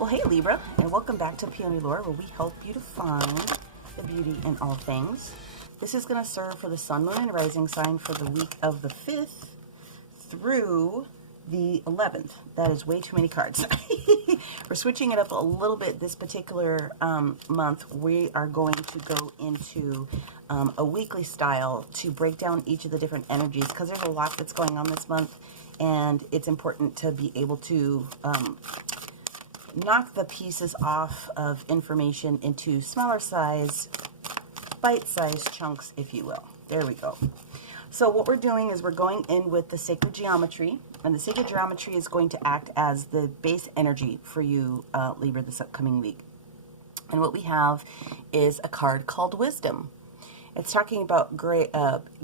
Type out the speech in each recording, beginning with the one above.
Well, hey Libra, and welcome back to PeonyLore, where we help you to find the beauty in all things. This is going to serve for the Sun, Moon, and Rising sign for the week of the 5th through the 11th. That is way too many cards. We're switching it up a little bit this particular month. We are going to go into a weekly style to break down each of the different energies, because there's a lot that's going on this month, and it's important to be able to knock the pieces off of information into smaller size, bite-sized chunks, if you will. There we go. So what we're doing is we're going in with the sacred geometry, and the sacred geometry is going to act as the base energy for you, Libra, this upcoming week. And what we have is a card called Wisdom. It's talking about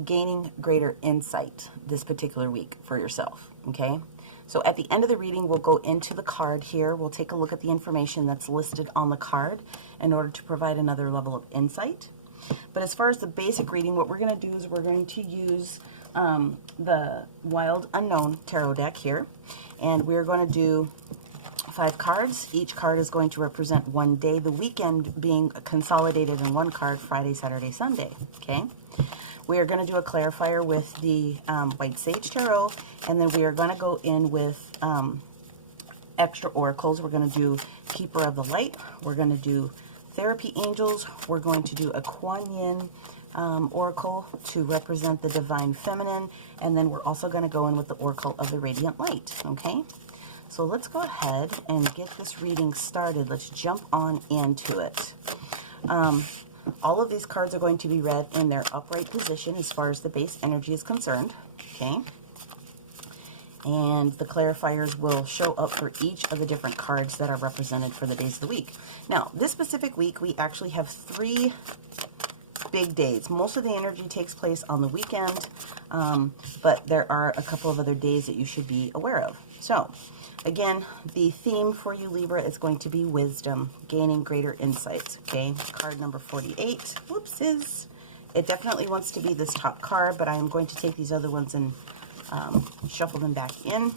gaining greater insight this particular week for yourself, okay? So at the end of the reading, we'll go into the card here. We'll take a look at the information that's listed on the card in order to provide another level of insight. But as far as the basic reading, what we're going to do is we're going to use the Wild Unknown Tarot deck here. And we're going to do 5 cards. Each card is going to represent one day, the weekend being consolidated in one card, Friday, Saturday, Sunday, okay? We are going to do a clarifier with the White Sage Tarot, and then we are going to go in with extra oracles. We're going to do Keeper of the Light. We're going to do Therapy Angels. We're going to do a Kuan Yin oracle to represent the Divine Feminine, and then we're also going to go in with the Oracle of the Radiant Light, okay? So let's go ahead and get this reading started. Let's jump on into it. All of these cards are going to be read in their upright position as far as the base energy is concerned, okay? And the clarifiers will show up for each of the different cards that are represented for the days of the week. Now, this specific week, we actually have 3 big days. Most of the energy takes place on the weekend, but there are a couple of other days that you should be aware of. So, again, the theme for you, Libra, is going to be wisdom, gaining greater insights, okay? Card number 48. Whoopsies. It definitely wants to be this top card, but I am going to take these other ones and shuffle them back in.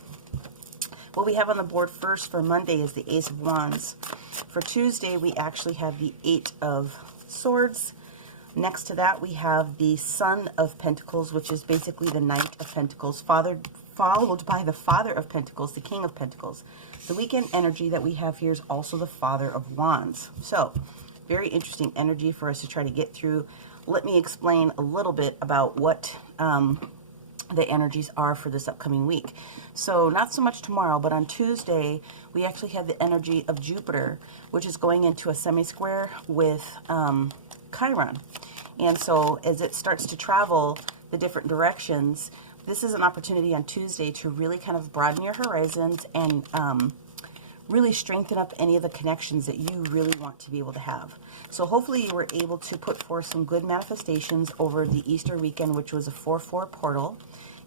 What we have on the board first for Monday is the Ace of Wands. For Tuesday, we actually have the 8 of Swords. Next to that, we have the Son of Pentacles, which is basically the Knight of Pentacles, followed by the Father of Pentacles, the King of Pentacles. The weekend energy that we have here is also the Father of Wands. So, very interesting energy for us to try to get through. Let me explain a little bit about what the energies are for this upcoming week. So, not so much tomorrow, but on Tuesday, we actually have the energy of Jupiter, which is going into a semi-square with Chiron. And so, as it starts to travel the different directions, this is an opportunity on Tuesday to really kind of broaden your horizons and really strengthen up any of the connections that you really want to be able to have. So hopefully you were able to put forth some good manifestations over the Easter weekend, which was a 4/4 portal.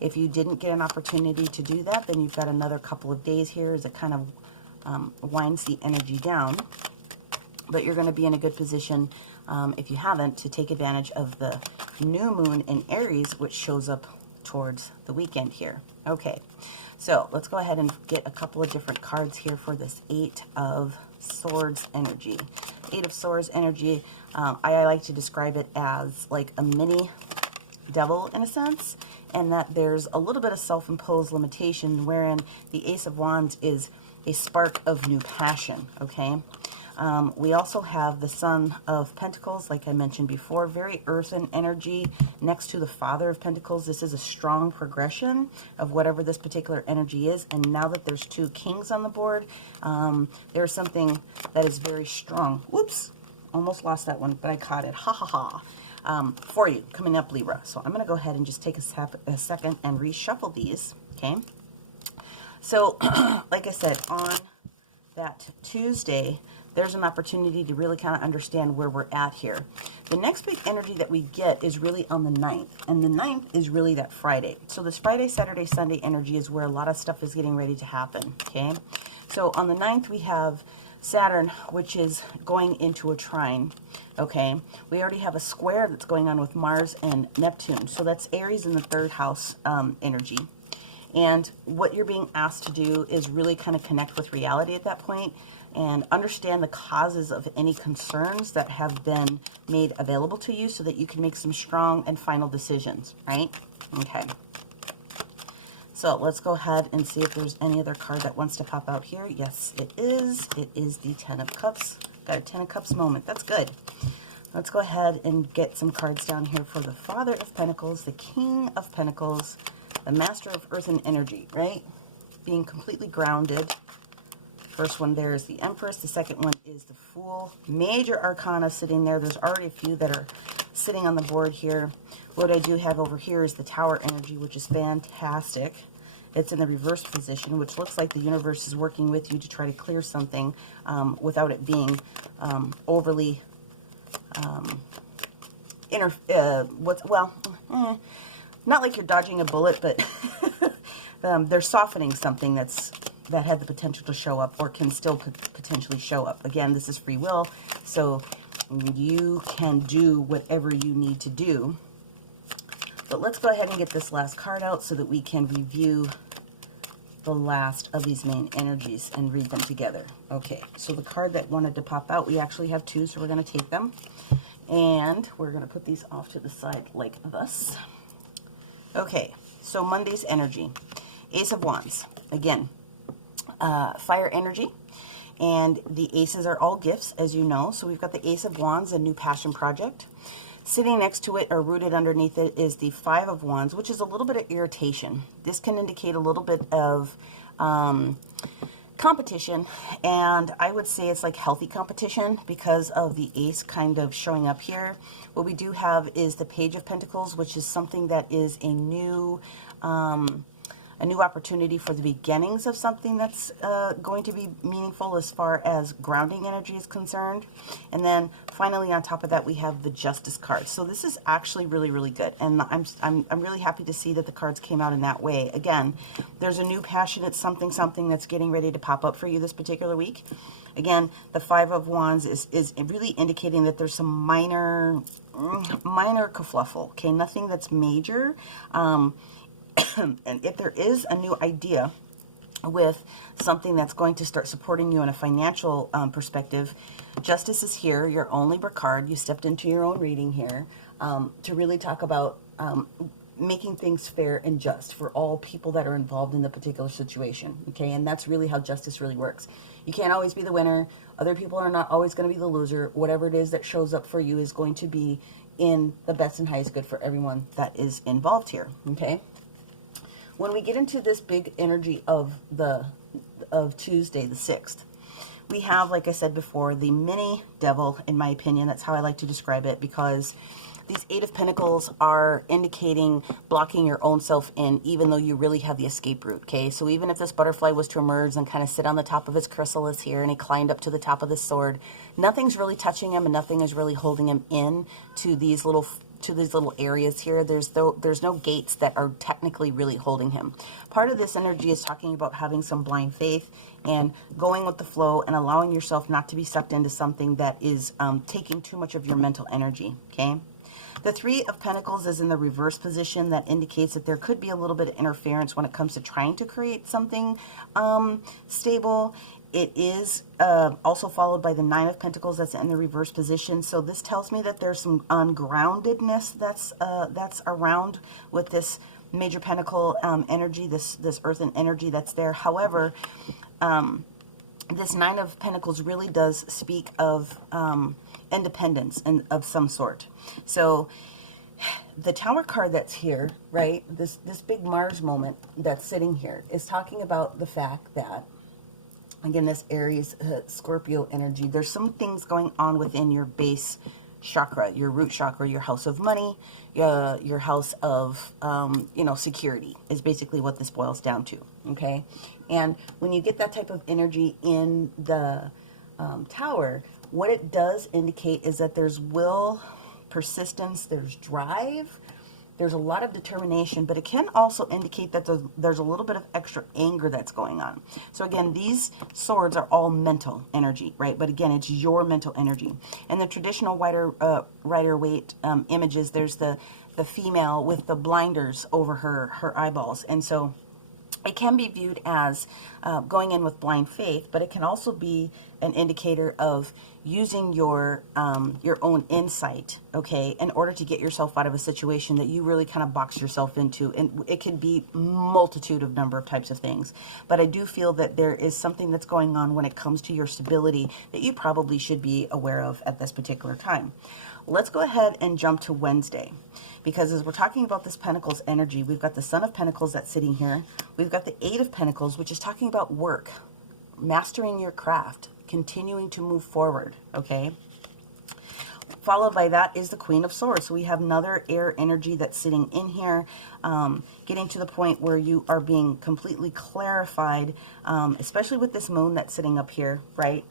If you didn't get an opportunity to do that, then you've got another couple of days here as it kind of winds the energy down. But you're going to be in a good position, if you haven't, to take advantage of the new moon in Aries, which shows up towards the weekend here. Okay, so let's go ahead and get a couple of different cards here for this 8 of Swords energy. 8 of Swords energy, I like to describe it as like a mini devil in a sense, and that there's a little bit of self-imposed limitation, wherein the Ace of Wands is a spark of new passion, okay? We also have the Son of Pentacles, like I mentioned before, very earthen energy next to the Father of Pentacles. This is a strong progression of whatever this particular energy is. And now that there's 2 kings on the board, there's something that is very strong. Whoops, almost lost that one, but I caught it. Ha ha ha. For you, coming up, Libra. So I'm going to go ahead and just take a second and reshuffle these, okay? So, like I said, on that Tuesday, there's an opportunity to really kind of understand where we're at here. The next big energy that we get is really on the 9th, and the 9th is really that Friday. So this Friday, Saturday, Sunday energy is where a lot of stuff is getting ready to happen, okay? So on the 9th, we have Saturn, which is going into a trine, okay? We already have a square that's going on with Mars and Neptune, so that's Aries in the 3rd house energy. And what you're being asked to do is really kind of connect with reality at that point. and understand the causes of any concerns that have been made available to you so that you can make some strong and final decisions, right? Okay. So let's go ahead and see if there's any other card that wants to pop out here. Yes, it is. It is the Ten of Cups. Got a Ten of Cups moment. That's good. Let's go ahead and get some cards down here for the Father of Pentacles, the King of Pentacles, the Master of Earth and Energy, right? Being completely grounded. First one there is the Empress. The second one is the Fool. Major Arcana sitting there. There's already a few that are sitting on the board here. What I do have over here is the Tower energy, which is fantastic. It's in the reverse position, which looks like the universe is working with you to try to clear something without it being overly not like you're dodging a bullet, but they're softening something that had the potential to show up or can still potentially show up. Again, this is free will, so you can do whatever you need to do. But let's go ahead and get this last card out so that we can review the last of these main energies and read them together. Okay, so the card that wanted to pop out, we actually have two, so we're going to take them. And we're going to put these off to the side like this. Okay, so Monday's energy. Ace of Wands. Again, fire energy. And the aces are all gifts, as you know. So we've got the Ace of Wands, a new passion project. Sitting next to it or rooted underneath it is the Five of Wands, which is a little bit of irritation. This can indicate a little bit of competition, and I would say it's like healthy competition because of the ace kind of showing up here. What we do have is the Page of Pentacles, which is something that is a new opportunity for the beginnings of something that's going to be meaningful as far as grounding energy is concerned. And then finally on top of that we have the Justice card. So this is actually really, really good, and I'm really happy to see that the cards came out in that way. Again, there's a new passionate something that's getting ready to pop up for you this particular week. Again, the Five of Wands is really indicating that there's some minor kerfluffle, okay? Nothing that's major. And if there is a new idea with something that's going to start supporting you in a financial perspective, Justice is here, your own Libra card. You stepped into your own reading here to really talk about making things fair and just for all people that are involved in the particular situation, okay? And that's really how justice really works. You can't always be the winner. Other people are not always going to be the loser. Whatever it is that shows up for you is going to be in the best and highest good for everyone that is involved here, okay? When we get into this big energy of Tuesday, the 6th, we have, like I said before, the mini devil, in my opinion. That's how I like to describe it, because these Eight of Pentacles are indicating blocking your own self in, even though you really have the escape route, okay? So even if this butterfly was to emerge and kind of sit on the top of his chrysalis here, and he climbed up to the top of this sword, nothing's really touching him and nothing is really holding him in to these little areas here. There's no gates that are technically really holding him. Part of this energy is talking about having some blind faith and going with the flow and allowing yourself not to be sucked into something that is taking too much of your mental energy, okay? The Three of Pentacles is in the reverse position. That indicates that there could be a little bit of interference when it comes to trying to create something stable. It is also followed by the Nine of Pentacles that's in the reverse position. So this tells me that there's some ungroundedness that's around with this major pentacle energy, this earthen energy that's there. However, this Nine of Pentacles really does speak of independence and of some sort. So the Tower card that's here, right, this big Mars moment that's sitting here is talking about the fact that, again, this Aries, Scorpio energy, there's some things going on within your base chakra, your root chakra, your house of money, your house of, security is basically what this boils down to, okay? And when you get that type of energy in the Tower, what it does indicate is that there's will, persistence, there's drive, there's a lot of determination, but it can also indicate that there's a little bit of extra anger that's going on. So again, these swords are all mental energy, right? But again, it's your mental energy. And the traditional Rider-Waite images, there's the female with the blinders over her eyeballs. And so it can be viewed as going in with blind faith, but it can also be an indicator of using your own insight, okay, in order to get yourself out of a situation that you really kind of box yourself into. And it can be multitude of number of types of things. But I do feel that there is something that's going on when it comes to your stability that you probably should be aware of at this particular time. Let's go ahead and jump to Wednesday, because as we're talking about this Pentacles energy, we've got the Son of Pentacles that's sitting here. We've got the Eight of Pentacles, which is talking about work, mastering your craft, continuing to move forward, okay? Followed by that is the Queen of Swords. So we have another air energy that's sitting in here, getting to the point where you are being completely clarified, especially with this moon that's sitting up here, right?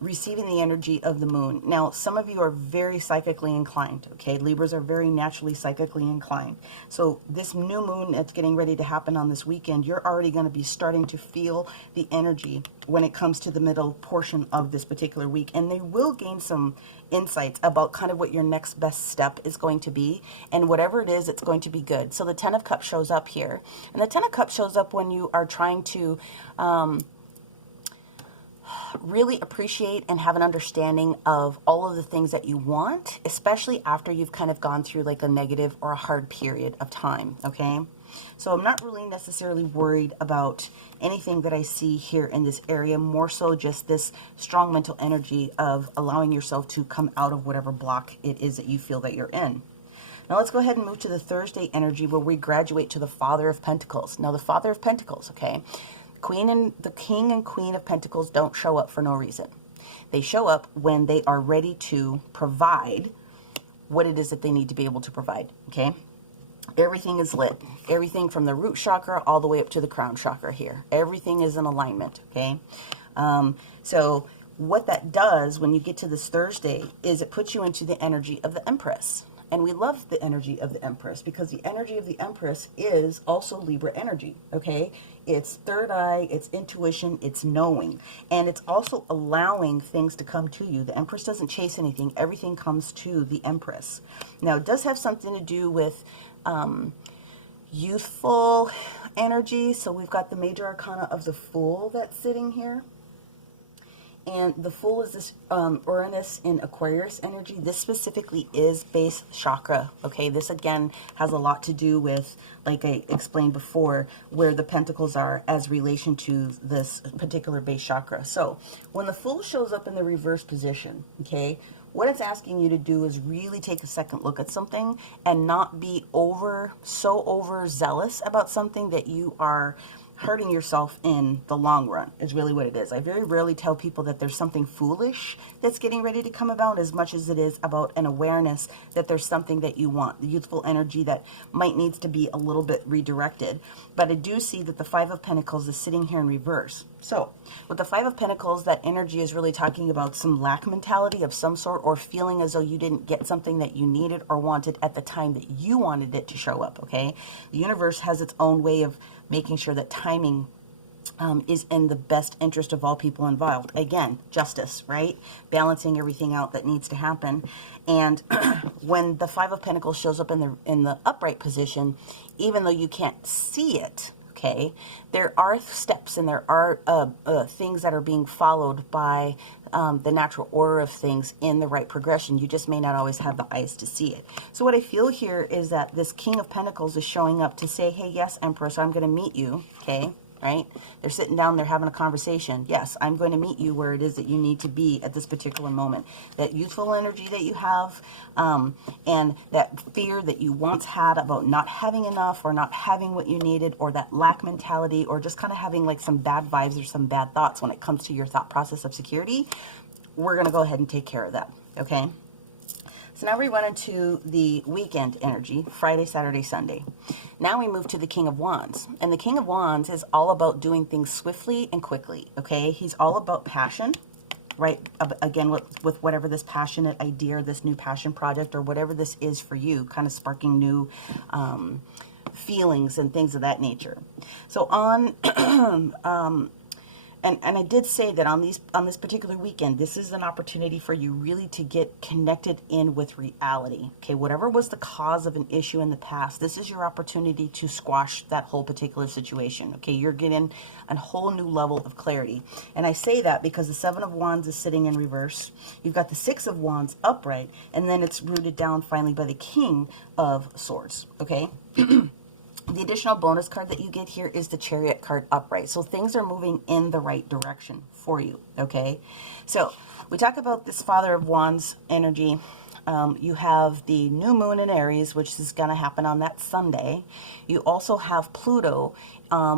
Receiving the energy of the moon. Now, some of you are very psychically inclined, okay? Libras are very naturally psychically inclined. So this new moon that's getting ready to happen on this weekend, you're already going to be starting to feel the energy when it comes to the middle portion of this particular week. And they will gain some insights about kind of what your next best step is going to be. And whatever it is, it's going to be good. So the Ten of Cups shows up here. And the Ten of Cups shows up when you are trying to really appreciate and have an understanding of all of the things that you want, especially after you've kind of gone through like a negative or a hard period of time, okay? So I'm not really necessarily worried about anything that I see here in this area, more so just this strong mental energy of allowing yourself to come out of whatever block it is that you feel that you're in. Now let's go ahead and move to the Thursday energy, where we graduate to the Father of Pentacles. Now the Father of Pentacles, okay? The King and Queen of Pentacles don't show up for no reason. They show up when they are ready to provide what it is that they need to be able to provide, okay? Everything is lit. Everything from the root chakra all the way up to the crown chakra here. Everything is in alignment, okay? So what that does when you get to this Thursday is it puts you into the energy of the Empress. And we love the energy of the Empress because the energy of the Empress is also Libra energy, okay? It's third eye, it's intuition, it's knowing. And it's also allowing things to come to you. The Empress doesn't chase anything. Everything comes to the Empress. Now, it does have something to do with youthful energy. So we've got the major arcana of the Fool that's sitting here. And the Fool is this Uranus in Aquarius energy. This specifically is base chakra, okay? This, again, has a lot to do with, like I explained before, where the pentacles are as relation to this particular base chakra. So when the Fool shows up in the reverse position, okay, what it's asking you to do is really take a second look at something and not be so overzealous about something that you are hurting yourself in the long run is really what it is. I very rarely tell people that there's something foolish that's getting ready to come about as much as it is about an awareness that there's something that you want, the youthful energy that might needs to be a little bit redirected. But I do see that the Five of Pentacles is sitting here in reverse. So with the Five of Pentacles, that energy is really talking about some lack mentality of some sort, or feeling as though you didn't get something that you needed or wanted at the time that you wanted it to show up, okay? The universe has its own way of making sure that timing is in the best interest of all people involved. Again, justice, right? Balancing everything out that needs to happen. And when the Five of Pentacles shows up in the upright position, even though you can't see it, okay, there are steps and there are things that are being followed by the natural order of things in the right progression. You just may not always have the eyes to see it. So what I feel here is that this King of Pentacles is showing up to say, hey, yes, Empress, I'm going to meet you, okay? Right? They're sitting down, they're having a conversation. Yes, I'm going to meet you where it is that you need to be at this particular moment. That youthful energy that you have, and that fear that you once had about not having enough or not having what you needed, or that lack mentality, or just kind of having like some bad vibes or some bad thoughts when it comes to your thought process of security, we're going to go ahead and take care of that, okay? So now we run into the weekend energy, Friday, Saturday, Sunday. Now we move to the King of Wands. And the King of Wands is all about doing things swiftly and quickly, okay? He's all about passion, right? Again, with whatever this passionate idea, or this new passion project, or whatever this is for you, kind of sparking new feelings and things of that nature. So on and I did say that on this particular weekend, this is an opportunity for you really to get connected in with reality. Okay, whatever was the cause of an issue in the past, this is your opportunity to squash that whole particular situation. Okay, you're getting a whole new level of clarity. And I say that because the Seven of Wands is sitting in reverse. You've got the Six of Wands upright, and then it's rooted down finally by the King of Swords. Okay. The additional bonus card that you get here is the Chariot card upright. So things are moving in the right direction for you, okay? So we talk about this Father of Wands energy. You have the new moon in Aries, which is going to happen on that Sunday. You also have Pluto,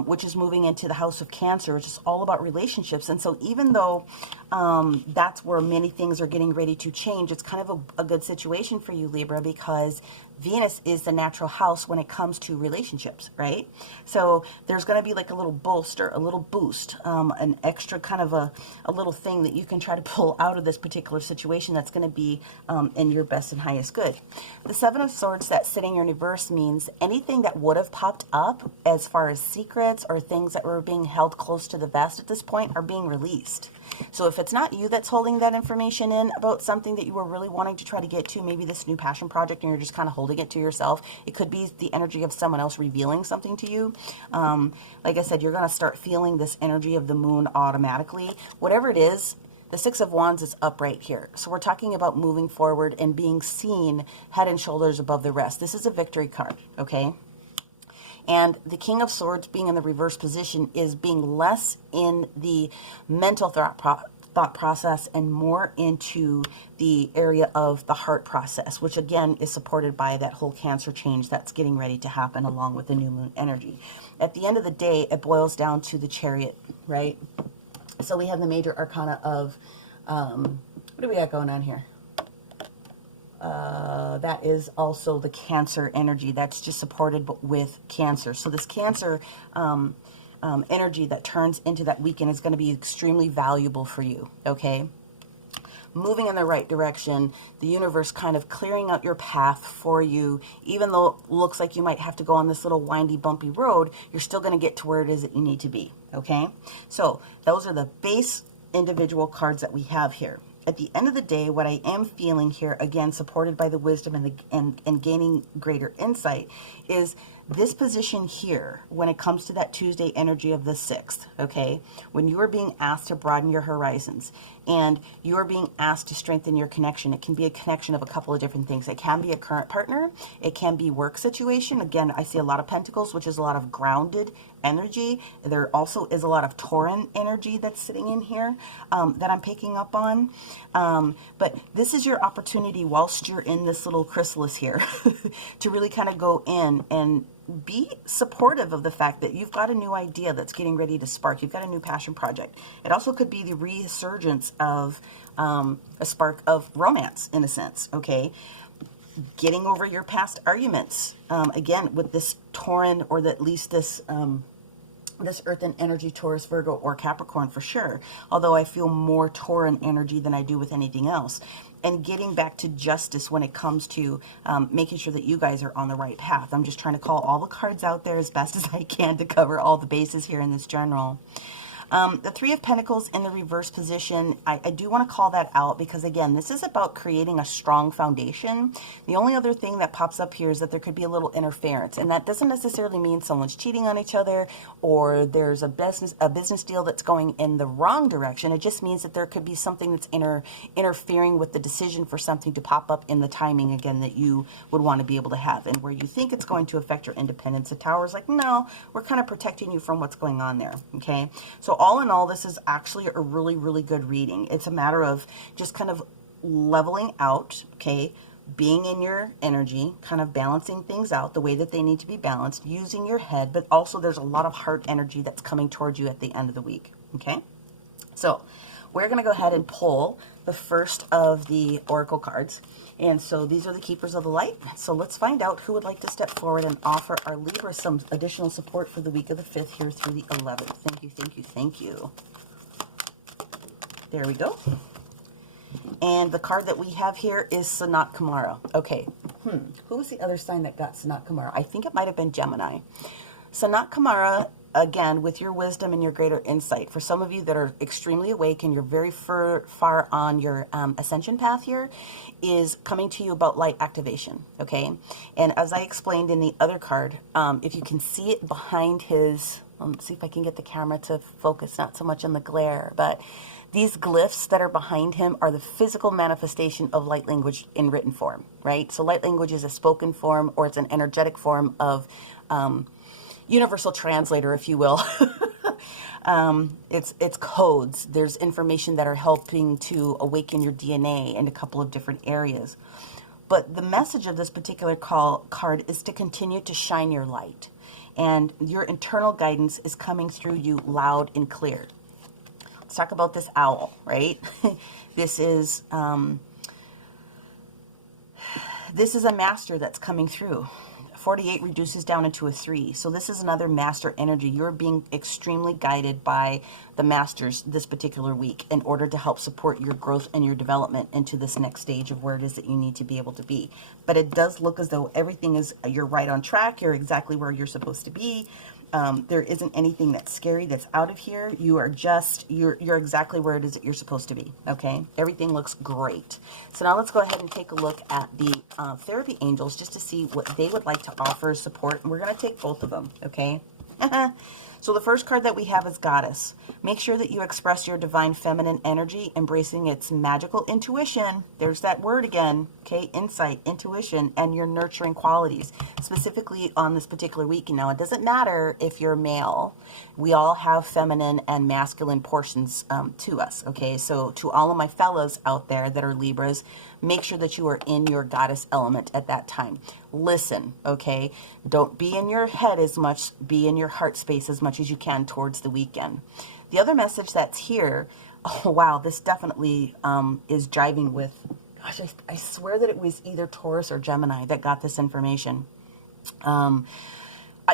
which is moving into the house of Cancer, which is all about relationships. And so even though that's where many things are getting ready to change, it's kind of a good situation for you, Libra, because Venus is the natural house when it comes to relationships, right? So there's going to be like a little bolster, a little boost, an extra kind of a little thing that you can try to pull out of this particular situation that's going to be in your best and highest good. The Seven of Swords that's sitting in reverse means anything that would have popped up as far as secrets or things that were being held close to the vest at this point are being released. So if it's not you that's holding that information in about something that you were really wanting to try to get to, maybe this new passion project, and you're just kind of holding it to yourself, it could be the energy of someone else revealing something to you. Like I said, you're going to start feeling this energy of the moon automatically. Whatever it is, the Six of Wands is upright here. So we're talking about moving forward and being seen head and shoulders above the rest. This is a victory card, okay? And the King of Swords being in the reverse position is being less in the mental thought process and more into the area of the heart process, which again is supported by that whole Cancer change that's getting ready to happen along with the new moon energy. At the end of the day, it boils down to the Chariot, right? So we have the major arcana of, what do we got going on here? That is also the Cancer energy that's just supported with Cancer. So this Cancer energy that turns into that weekend is going to be extremely valuable for you, okay? Moving in the right direction, the universe kind of clearing out your path for you. Even though it looks like you might have to go on this little windy, bumpy road, you're still going to get to where it is that you need to be, okay? So those are the base individual cards that we have here. At the end of the day, what I am feeling here, again, supported by the wisdom and gaining greater insight, is this position here, when it comes to that Tuesday energy of the 6th, okay, when you are being asked to broaden your horizons and you are being asked to strengthen your connection, it can be a connection of a couple of different things. It can be a current partner. It can be work situation. Again, I see a lot of Pentacles, which is a lot of grounded energy. There also is a lot of Tauran energy that's sitting in here that I'm picking up on. But this is your opportunity whilst you're in this little chrysalis here to really kind of go in and be supportive of the fact that you've got a new idea that's getting ready to spark. You've got a new passion project. It also could be the resurgence of a spark of romance, in a sense, okay? Getting over your past arguments. Again, with this Tauran, or at least this earthen energy, Taurus, Virgo, or Capricorn for sure. Although I feel more Tauran energy than I do with anything else. And getting back to justice when it comes to making sure that you guys are on the right path. I'm just trying to call all the cards out there as best as I can to cover all the bases here in this general. The Three of Pentacles in the reverse position, I do want to call that out because, again, this is about creating a strong foundation. The only other thing that pops up here is that there could be a little interference, and that doesn't necessarily mean someone's cheating on each other or there's a business deal that's going in the wrong direction. It just means that there could be something that's interfering with the decision for something to pop up in the timing, again, that you would want to be able to have. And where you think it's going to affect your independence, the Tower's like, no, we're kind of protecting you from what's going on there, okay? So all in all, this is actually a really, really good reading. It's a matter of just kind of leveling out, okay, being in your energy, kind of balancing things out the way that they need to be balanced, using your head, but also there's a lot of heart energy that's coming towards you at the end of the week, okay? So we're going to go ahead and pull the first of the oracle cards. And so these are the keepers of the light. So let's find out who would like to step forward and offer our Libra some additional support for the week of the 5th here through the 11th. Thank you, thank you, thank you. There we go. And the card that we have here is Sanat Kumara. Okay, who was the other sign that got Sanat Kumara? I think it might have been Gemini. Sanat Kumara again, with your wisdom and your greater insight. For some of you that are extremely awake and you're very far on your ascension path here, is coming to you about light activation, okay? And as I explained in the other card, if you can see it behind his, let's see if I can get the camera to focus, not so much on the glare, but these glyphs that are behind him are the physical manifestation of light language in written form, right? So light language is a spoken form, or it's an energetic form of universal translator, if you will. It's codes. There's information that are helping to awaken your DNA in a couple of different areas. But the message of this particular card is to continue to shine your light. And your internal guidance is coming through you loud and clear. Let's talk about this owl, right? This is a master that's coming through. 48 reduces down into a 3. So this is another master energy. You're being extremely guided by the masters this particular week in order to help support your growth and your development into this next stage of where it is that you need to be able to be. But it does look as though everything is, you're right on track. You're exactly where you're supposed to be. There isn't anything that's scary that's out of here. You are just, you're exactly where it is that you're supposed to be, okay? Everything looks great. So now let's go ahead and take a look at the therapy angels just to see what they would like to offer as support. And we're going to take both of them, okay? So the first card that we have is Goddess. Make sure that you express your divine feminine energy, embracing its magical intuition. There's that word again, okay? Insight, intuition, and your nurturing qualities, specifically on this particular week. Now, it doesn't matter if you're male. We all have feminine and masculine portions to us, okay? So to all of my fellows out there that are Libras, make sure that you are in your goddess element at that time. Listen, okay? Don't be in your head as much, be in your heart space as much as you can towards the weekend. The other message that's here, oh wow, this definitely is jiving with, gosh, I swear that it was either Taurus or Gemini that got this information.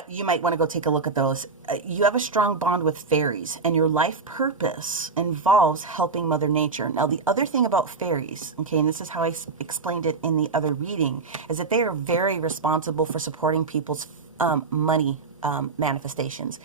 You might want to go take a look at those. You have a strong bond with fairies, and your life purpose involves helping Mother Nature. Now, the other thing about fairies, okay, and this is how I explained it in the other reading, is that they are very responsible for supporting people's money manifestations.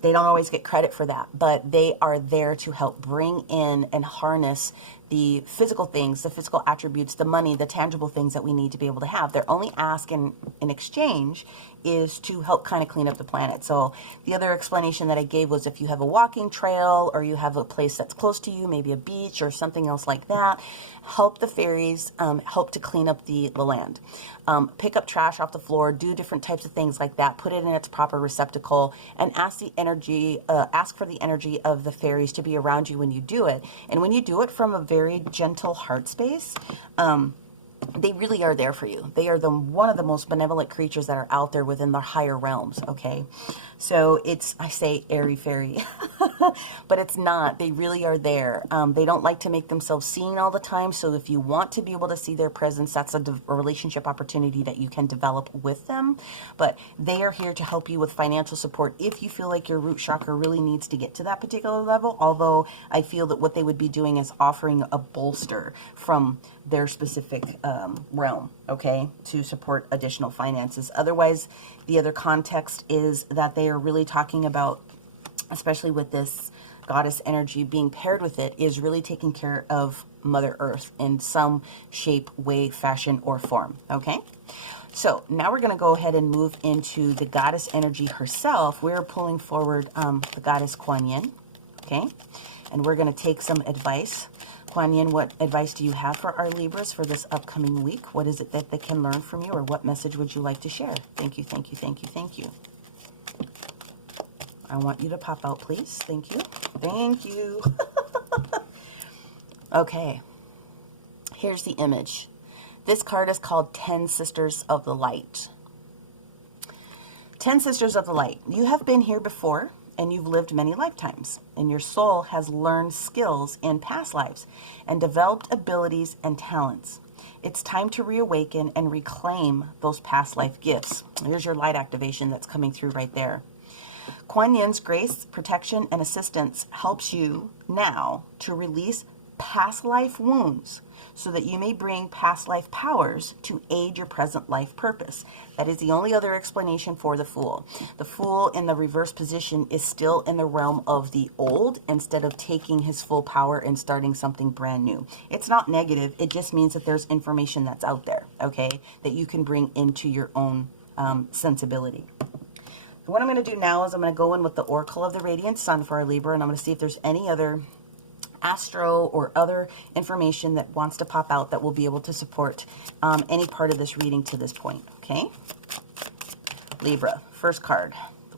They don't always get credit for that, but they are there to help bring in and harness the physical things, the physical attributes, the money, the tangible things that we need to be able to have. Their only ask in exchange is to help kind of clean up the planet. So the other explanation that I gave was if you have a walking trail or you have a place that's close to you, maybe a beach or something else like that, help the fairies help to clean up the land. Pick up trash off the floor, do different types of things like that, put it in its proper receptacle, and ask the energy, ask for the energy of the fairies to be around you when you do it. And when you do it from a very gentle heart space, they really are there for you. They are one of the most benevolent creatures that are out there within the higher realms, okay? So it's, I say airy fairy, but it's not. They really are there. They don't like to make themselves seen all the time. So if you want to be able to see their presence, that's a relationship opportunity that you can develop with them. But they are here to help you with financial support if you feel like your root chakra really needs to get to that particular level. Although I feel that what they would be doing is offering a bolster from their specific realm, okay, to support additional finances. Otherwise, the other context is that they are really talking about, especially with this goddess energy being paired with it, is really taking care of Mother Earth in some shape, way, fashion, or form, okay? So now we're going to go ahead and move into the goddess energy herself. We're pulling forward the goddess Kuan Yin, okay? And we're going to take some advice. Kuan Yin, what advice do you have for our Libras for this upcoming week? What is it that they can learn from you, or what message would you like to share? Thank you, thank you, thank you, thank you. I want you to pop out, please. Thank you. Thank you. Okay. Here's the image. This card is called 10 Sisters of the Light. 10 Sisters of the Light. You have been here before, and you've lived many lifetimes, and your soul has learned skills in past lives and developed abilities and talents. It's time to reawaken and reclaim those past life gifts. Here's your light activation that's coming through right there. Kuan Yin's grace, protection, and assistance helps you now to release past life wounds so that you may bring past life powers to aid your present life purpose. That is the only other explanation for the Fool. The Fool in the reverse position is still in the realm of the old instead of taking his full power and starting something brand new. It's not negative. It just means that there's information that's out there, okay, that you can bring into your own sensibility. What I'm going to do now is I'm going to go in with the Oracle of the Radiant Sun for our Libra, and I'm going to see if there's any other astro or other information that wants to pop out that will be able to support any part of this reading to this point, okay? Libra, first card.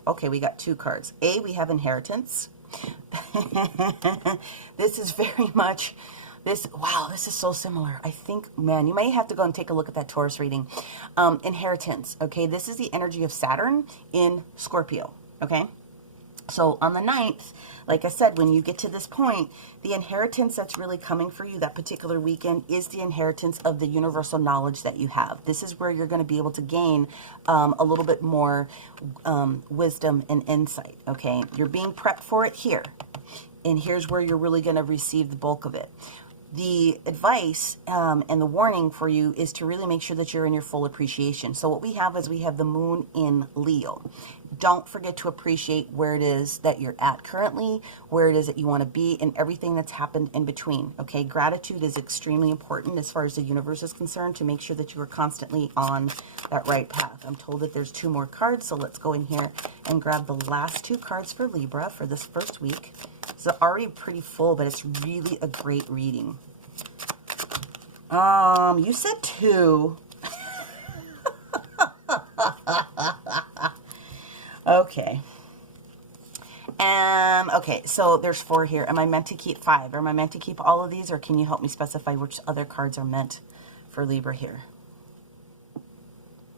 Okay, we got 2 cards. We have inheritance. This is very much... wow, this is so similar. I think, man, you may have to go and take a look at that Taurus reading. Inheritance, okay? This is the energy of Saturn in Scorpio, okay? So on the 9th, like I said, when you get to this point, the inheritance that's really coming for you that particular weekend is the inheritance of the universal knowledge that you have. This is where you're going to be able to gain a little bit more wisdom and insight, okay? You're being prepped for it here. And here's where you're really going to receive the bulk of it. The advice and the warning for you is to really make sure that you're in your full appreciation. So what we have is we have the moon in Leo. Don't forget to appreciate where it is that you're at currently, where it is that you want to be, and everything that's happened in between. Okay, gratitude is extremely important as far as the universe is concerned to make sure that you are constantly on that right path. I'm told that there's 2 more cards, so let's go in here and grab the last 2 cards for Libra for this first week. It's already pretty full, but it's really a great reading. You said 2. Okay. Okay, so there's 4 here. Am I meant to keep 5? Am I meant to keep all of these, or can you help me specify which other cards are meant for Libra here?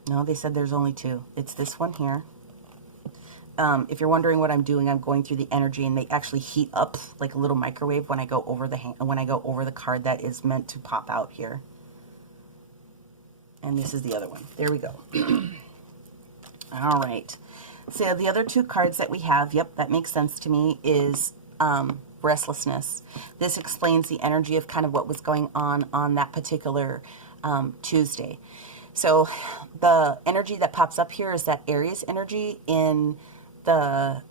No, they said there's only 2. It's this one here. If you're wondering what I'm doing, I'm going through the energy, and they actually heat up like a little microwave when I go over the card that is meant to pop out here. And this is the other one. There we go. All right. So the other 2 cards that we have, yep, that makes sense to me, is restlessness. This explains the energy of kind of what was going on that particular Tuesday. So the energy that pops up here is that Aries energy in the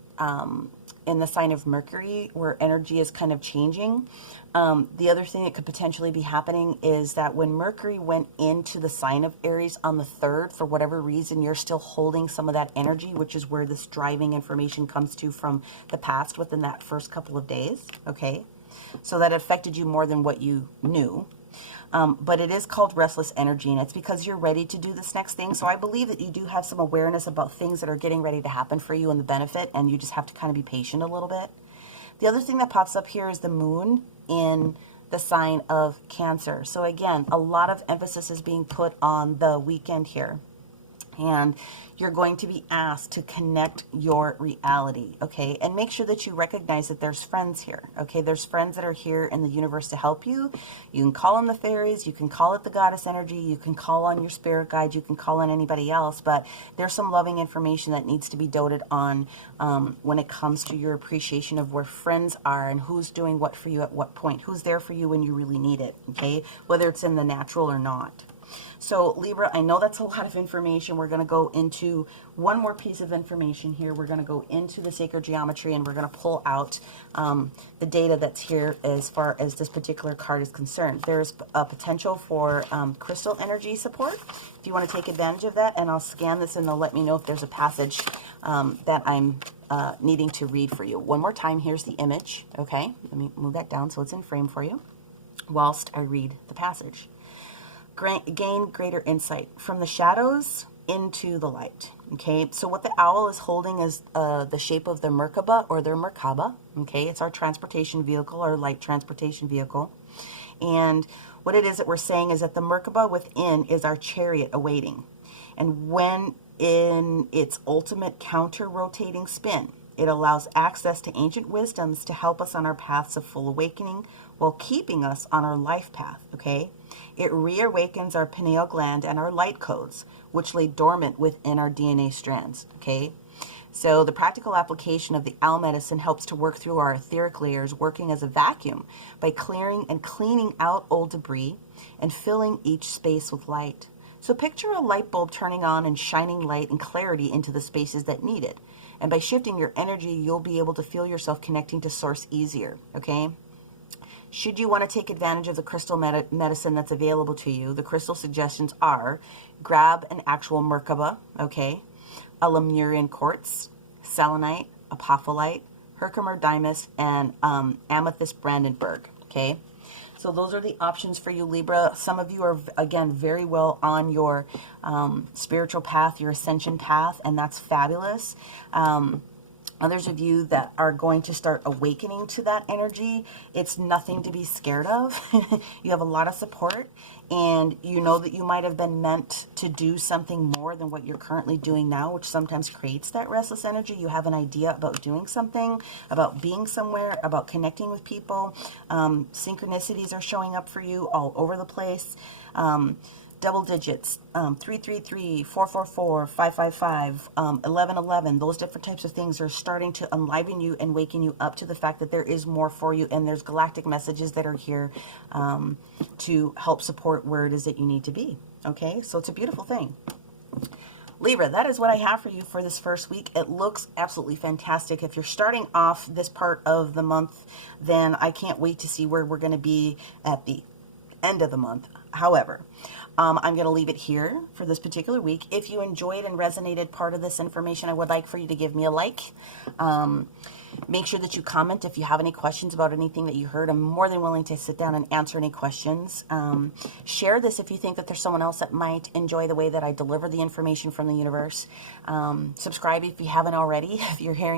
sign of Mercury, where energy is kind of changing. The other thing that could potentially be happening is that when Mercury went into the sign of Aries on the 3rd, for whatever reason, you're still holding some of that energy, which is where this driving information comes to from the past within that first couple of days, okay? So that affected you more than what you knew. But it is called restless energy, and it's because you're ready to do this next thing. So I believe that you do have some awareness about things that are getting ready to happen for you and the benefit, and you just have to kind of be patient a little bit. The other thing that pops up here is the moon in the sign of Cancer. So again, a lot of emphasis is being put on the weekend here. And you're going to be asked to connect your reality, okay? And make sure that you recognize that there's friends here, okay? There's friends that are here in the universe to help you. You can call on the fairies, you can call it the goddess energy, you can call on your spirit guide, you can call on anybody else, but there's some loving information that needs to be doted on when it comes to your appreciation of where friends are and who's doing what for you at what point, who's there for you when you really need it, okay? Whether it's in the natural or not. So Libra, I know that's a lot of information. We're going to go into one more piece of information here. We're going to go into the sacred geometry, and we're going to pull out the data that's here as far as this particular card is concerned. There's a potential for crystal energy support if you want to take advantage of that, and I'll scan this and they'll let me know if there's a passage that I'm needing to read for you. One more time, here's the image, okay? Let me move that down so it's in frame for you whilst I read the passage. Gain greater insight from the shadows into the light. Okay, so what the owl is holding is the shape of the Merkaba or their Merkaba. Okay, it's our transportation vehicle, our light transportation vehicle. And what it is that we're saying is that the Merkaba within is our chariot awaiting. And when in its ultimate counter-rotating spin, it allows access to ancient wisdoms to help us on our paths of full awakening while keeping us on our life path, okay? It reawakens our pineal gland and our light codes, which lay dormant within our DNA strands, okay? So the practical application of the owl medicine helps to work through our etheric layers, working as a vacuum by clearing and cleaning out old debris and filling each space with light. So picture a light bulb turning on and shining light and clarity into the spaces that need it. And by shifting your energy, you'll be able to feel yourself connecting to source easier, okay? Should you want to take advantage of the crystal medicine that's available to you, the crystal suggestions are grab an actual Merkaba, okay, a Lemurian quartz, selenite, apophyllite, Herkimer Dymus, and amethyst Brandenburg, okay? So those are the options for you, Libra. Some of you are, again, very well on your spiritual path, your ascension path, and that's fabulous. Others of you that are going to start awakening to that energy, it's nothing to be scared of. You have a lot of support, and you know that you might have been meant to do something more than what you're currently doing now, which sometimes creates that restless energy. You have an idea about doing something, about being somewhere, about connecting with people. Synchronicities are showing up for you all over the place. Double digits, 333, 444, 555, 1111, those different types of things are starting to enliven you and waking you up to the fact that there is more for you, and there's galactic messages that are here to help support where it is that you need to be. Okay, so it's a beautiful thing. Libra, that is what I have for you for this first week. It looks absolutely fantastic. If you're starting off this part of the month, then I can't wait to see where we're going to be at the end of the month. However, I'm going to leave it here for this particular week. If you enjoyed and resonated part of this information, I would like for you to give me a like. Make sure that you comment if you have any questions about anything that you heard. I'm more than willing to sit down and answer any questions. Share this if you think that there's someone else that might enjoy the way that I deliver the information from the universe. Subscribe if you haven't already. If you're hearing